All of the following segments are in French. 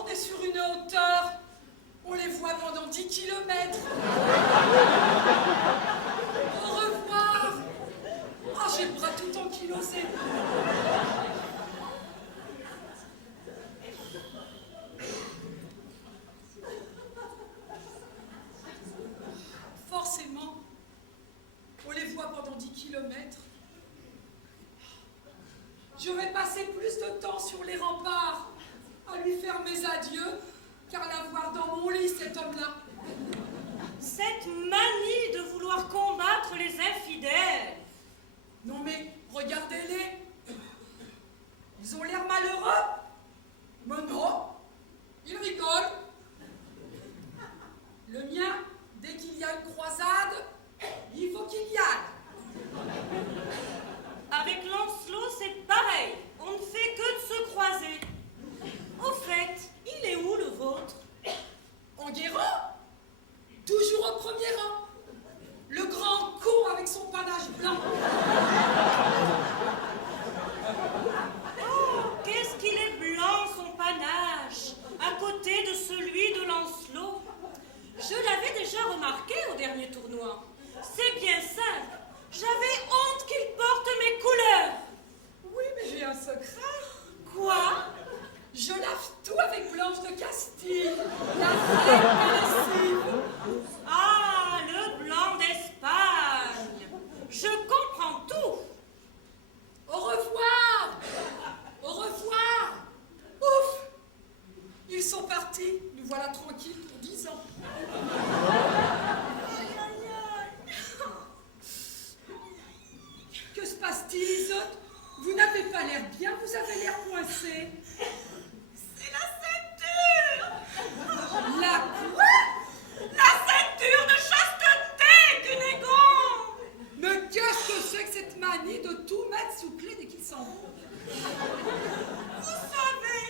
on est sur une hauteur. On les voit pendant 10 kilomètres. Au revoir. Ah, j'ai le bras tout ankylosé. Forcément, on les voit pendant 10 kilomètres. Je vais passer plus de temps sur les remparts à lui faire mes adieux qu'à l'avoir dans mon lit, cet homme-là. Cette manie de vouloir combattre les infidèles. Non mais, regardez-les. Ils ont l'air malheureux. Mais non, ils rigolent. Le mien, dès qu'il y a une croisade, il faut qu'il y aille. Avec Lancelot, c'est pareil. On ne fait que de se croiser. Au fait, il est où le vôtre? Enguerrand, toujours au premier rang. Le grand con avec son panache blanc. Oh, qu'est-ce qu'il est blanc, son panache, à côté de celui de Lancelot. Je l'avais déjà remarqué au dernier tournoi. C'est bien simple. J'avais honte qu'il porte mes couleurs. Oui, mais j'ai un secret. Quoi? Je lave tout avec Blanche de Castille, la reine lessive. Ah, le blanc d'Espagne. Je comprends tout. Au revoir. Au revoir. Ouf. Ils sont partis. Nous voilà tranquilles pour 10 ans. Aïe, aïe, aïe. Que se passe-t-il, Isotte? Vous n'avez pas l'air bien, vous avez l'air coincé. C'est la ceinture. La quoi? La ceinture de chasteté, Cunégonde. Mais qu'est-ce que c'est que cette manie de tout mettre sous clé dès qu'ils s'en vont? Vous savez,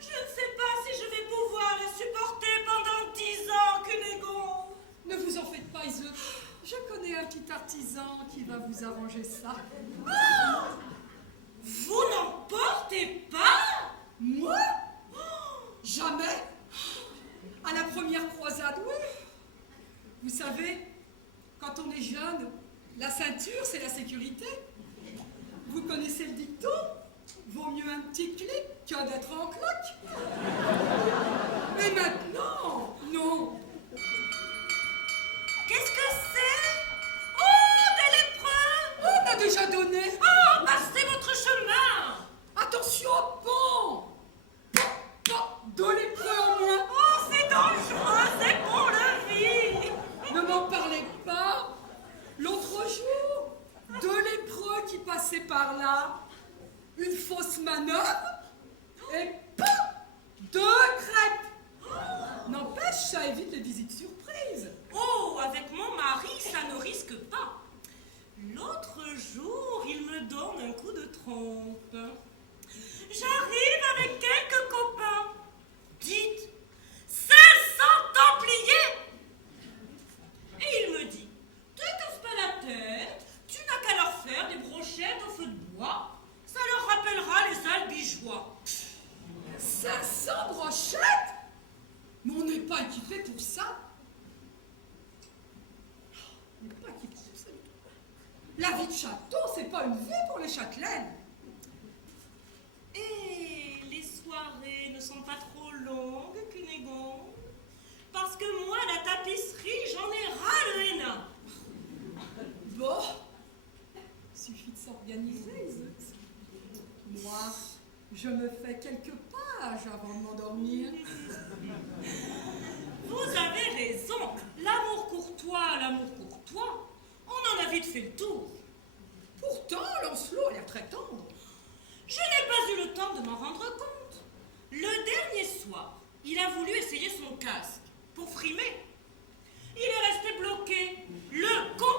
je ne sais pas si je vais pouvoir la supporter pendant 10 ans, Cunégonde. Ne vous en faites pas, Isotte. Je connais un petit artisan qui va vous arranger ça. Oh, vous n'en portez pas? Moi? Jamais. À la première croisade, oui. Vous savez, quand on est jeune, la ceinture, c'est la sécurité. Vous connaissez le dicton? Vaut mieux un petit clic que d'être en cloque. Mais maintenant, non. Qu'est-ce que c'est? Oh, des lépreux! On a déjà donné. Oh, passez votre chemin! Attention au pont. Deux lépreux en moins. Oh, c'est dangereux, c'est pour la vie! Ne m'en parlez pas. L'autre jour, deux lépreux qui passaient par là. Une fausse manœuvre et pouf, deux crêpes. N'empêche, ça évite les visites surprises. Oh, avec mon mari, ça ne risque pas. L'autre jour, il me donne un coup de trompe. J'arrive avec quelques copains. Dites, 500 Templiers! Et il me dit, te casse pas la tête, tu n'as qu'à leur faire des brochettes au feu de bois. Ça leur rappellera les albigeois. 500 brochettes? Mais on n'est pas équipé pour ça. On n'est pas équipé pour ça du tout. La vie de château, c'est pas une vie pour les châtelaines. Et les soirées ne sont pas trop longues, Cunégonde? Parce que moi, la tapisserie, j'en ai ras le hennin. Bon, suffit de s'organiser, Isotte. Moi, je me fais quelques pages avant de m'endormir. Vous avez raison. L'amour courtois, on en a vite fait le tour. Pourtant, Lancelot a l'air très tendre. Je n'ai pas eu le temps de m'en rendre compte. Le dernier soir, il a voulu essayer son casque pour frimer. Il est resté bloqué. Le con!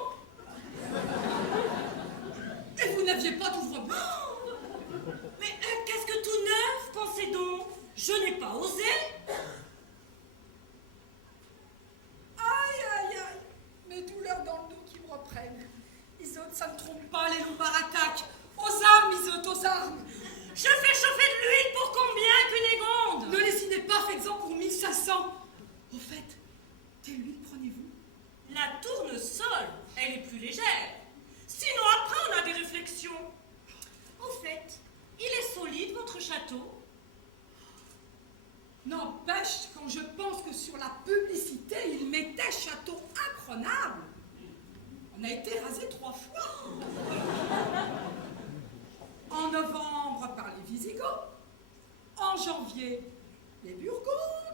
Et vous n'aviez pas d'ouvre-boîte? Mais un casque tout neuf, pensez donc. Je n'ai pas osé. Aïe, aïe, aïe. Mes douleurs dans le dos qui me reprennent. Isotte, ça ne trompe pas, les loupards attaquent. Aux armes, Isotte, aux armes. Je fais chauffer de l'huile pour combien, Cunégonde? Ne lésinez N'empêche, quand je pense que sur la publicité, il mettait château imprenable, on a été rasé 3 fois. En novembre par les Visigoths, en janvier les Burgondes,